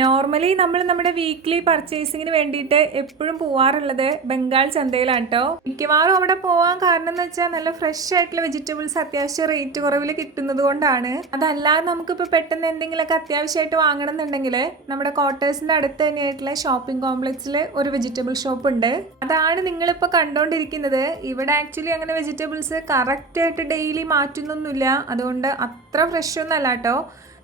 Normally നമ്മൾ നമ്മുടെ weekly പർച്ചേസിങ്ങിന് വേണ്ടിയിട്ട് എപ്പോഴും പോവാറുള്ളത് ബംഗാൾ ചന്തയിലാണ് കേട്ടോ. മിക്കവാറും അവിടെ പോവാൻ കാരണം എന്ന് വെച്ചാൽ നല്ല ഫ്രഷ് ആയിട്ടുള്ള വെജിറ്റബിൾസ് അത്യാവശ്യം റേറ്റ് കുറവിൽ കിട്ടുന്നത് കൊണ്ടാണ്. അതല്ലാതെ നമുക്കിപ്പോൾ പെട്ടെന്ന് എന്തെങ്കിലുമൊക്കെ അത്യാവശ്യമായിട്ട് വാങ്ങണം എന്നുണ്ടെങ്കിൽ നമ്മുടെ ക്വാർട്ടേഴ്സിന്റെ അടുത്ത് തന്നെയായിട്ടുള്ള ഷോപ്പിംഗ് കോംപ്ലക്സിൽ ഒരു വെജിറ്റബിൾ ഷോപ്പ് ഉണ്ട്. അതാണ് നിങ്ങളിപ്പോൾ കണ്ടുകൊണ്ടിരിക്കുന്നത്. ഇവിടെ ആക്ച്വലി അങ്ങനെ വെജിറ്റബിൾസ് കറക്റ്റായിട്ട് ഡെയിലി മാറ്റുന്നൊന്നുമില്ല, അതുകൊണ്ട് അത്ര ഫ്രഷ് ഒന്നും അല്ല കേട്ടോ.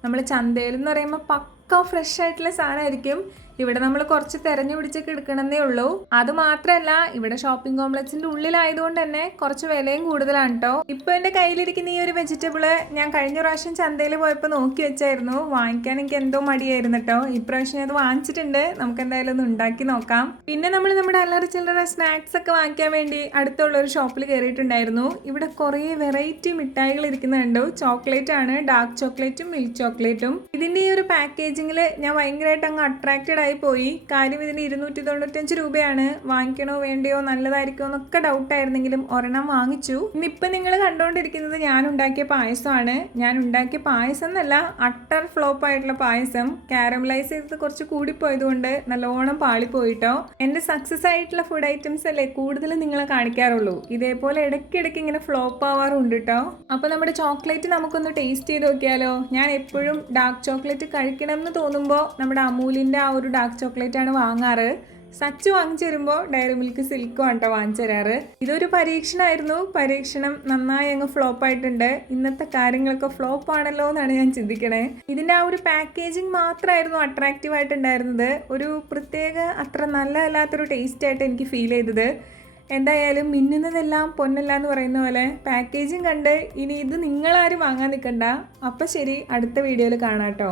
നമ്മൾ ചന്തയിൽ എന്ന് പറയുമ്പോൾ പക്ക ഫ്രഷ് ആയിട്ടുള്ള സാധനമായിരിക്കും. ഇവിടെ നമ്മൾ കുറച്ച് തെരഞ്ഞു പിടിച്ചൊക്കെ എടുക്കണമെന്നേ ഉള്ളൂ. അത് മാത്രമല്ല ഇവിടെ ഷോപ്പിംഗ് കോംപ്ലക്സിന്റെ ഉള്ളിലായതുകൊണ്ട് തന്നെ കുറച്ച് വിലയും കൂടുതലാണ് കേട്ടോ. ഇപ്പൊ എന്റെ കയ്യിലിരിക്കുന്ന ഈ ഒരു വെജിറ്റബിള് ഞാൻ കഴിഞ്ഞ പ്രാവശ്യം ചന്തയിൽ പോയപ്പോൾ നോക്കി വെച്ചായിരുന്നു. വാങ്ങിക്കാൻ എനിക്ക് എന്തോ മടിയായിരുന്നു കേട്ടോ. ഇപ്രാവശ്യം അത് വാങ്ങിച്ചിട്ടുണ്ട്. നമുക്ക് എന്തായാലും ഒന്ന് ഉണ്ടാക്കി നോക്കാം. പിന്നെ നമ്മൾ നമ്മുടെ അല്ലറ ചില്ലറ സ്നാക്സ് ഒക്കെ വാങ്ങിക്കാൻ വേണ്ടി അടുത്തുള്ള ഒരു ഷോപ്പിൽ കയറിയിട്ടുണ്ടായിരുന്നു. ഇവിടെ കുറേ വെറൈറ്റി മിഠായികൾ ഇരിക്കുന്നുണ്ട്. ചോക്ലേറ്റ് ആണ്, ഡാർക്ക് ചോക്ലേറ്റും മിൽക്ക് ചോക്ലേറ്റും. ഇതിന്റെ ഈ ഒരു പാക്കേജിങ്ങിൽ ഞാൻ ഭയങ്കരമായിട്ട് അങ്ങ് അട്രാക്റ്റഡ് പോയി. കാര്യം ഇതിന് 295 രൂപയാണ്. വാങ്ങിക്കണോ വേണ്ടയോ, നല്ലതായിരിക്കോ എന്നൊക്കെ ഡൗട്ടായിരുന്നെങ്കിലും ഒരെണ്ണം വാങ്ങിച്ചു. ഇന്നിപ്പം നിങ്ങൾ കണ്ടുകൊണ്ടിരിക്കുന്നത് ഞാൻ ഉണ്ടാക്കിയ പായസമാണ്. ഞാൻ ഉണ്ടാക്കിയ പായസം എന്നല്ല, അട്ടർ ഫ്ലോപ്പ് ആയിട്ടുള്ള പായസം. കാരമലൈസ് ചെയ്തത് കുറച്ച് കൂടിപ്പോയതുകൊണ്ട് നല്ലോണം പാളിപ്പോയിട്ടോ. എൻ്റെ സക്സസ് ആയിട്ടുള്ള ഫുഡ് ഐറ്റംസ് അല്ലേ കൂടുതൽ നിങ്ങളെ കാണിക്കാറുള്ളൂ. ഇതേപോലെ ഇടയ്ക്കിടയ്ക്ക് ഇങ്ങനെ ഫ്ലോപ്പ് ആവാറുണ്ട് കേട്ടോ. അപ്പോൾ നമ്മുടെ ചോക്ലേറ്റ് നമുക്കൊന്ന് ടേസ്റ്റ് ചെയ്ത് നോക്കിയാലോ. ഞാൻ എപ്പോഴും ഡാർക്ക് ചോക്ലേറ്റ് കഴിക്കണം എന്ന് തോന്നുമ്പോൾ നമ്മുടെ അമൂലിൻ്റെ ആ ഒരു ഡാർക്ക് ചോക്ലേറ്റ് ആണ് വാങ്ങാറ്. സച്ച് വാങ്ങിച്ചു വരുമ്പോൾ ഡയറി മിൽക്ക് സിൽക്കും ആണ് കേട്ടോ വാങ്ങിച്ചു തരാറ്. ഇതൊരു പരീക്ഷണമായിരുന്നു. പരീക്ഷണം നന്നായി അങ്ങ് ഫ്ലോപ്പ് ആയിട്ടുണ്ട്. ഇന്നത്തെ കാര്യങ്ങളൊക്കെ ഫ്ലോപ്പ് ആണല്ലോ എന്നാണ് ഞാൻ ചിന്തിക്കണേ. ഇതിൻ്റെ ആ ഒരു പാക്കേജിങ് മാത്രമായിരുന്നു അട്രാക്റ്റീവ് ആയിട്ടുണ്ടായിരുന്നത്. ഒരു പ്രത്യേക അത്ര നല്ലതല്ലാത്തൊരു ടേസ്റ്റ് ആയിട്ട് എനിക്ക് ഫീൽ ചെയ്തത്. എന്തായാലും മിന്നുന്നതെല്ലാം പൊന്നല്ല എന്ന് പറയുന്ന പോലെ പാക്കേജിങ് കണ്ട് ഇനി ഇത് നിങ്ങളാരും വാങ്ങാൻ നിൽക്കണ്ട. അപ്പം ശരി, അടുത്ത വീഡിയോയിൽ കാണാം കേട്ടോ.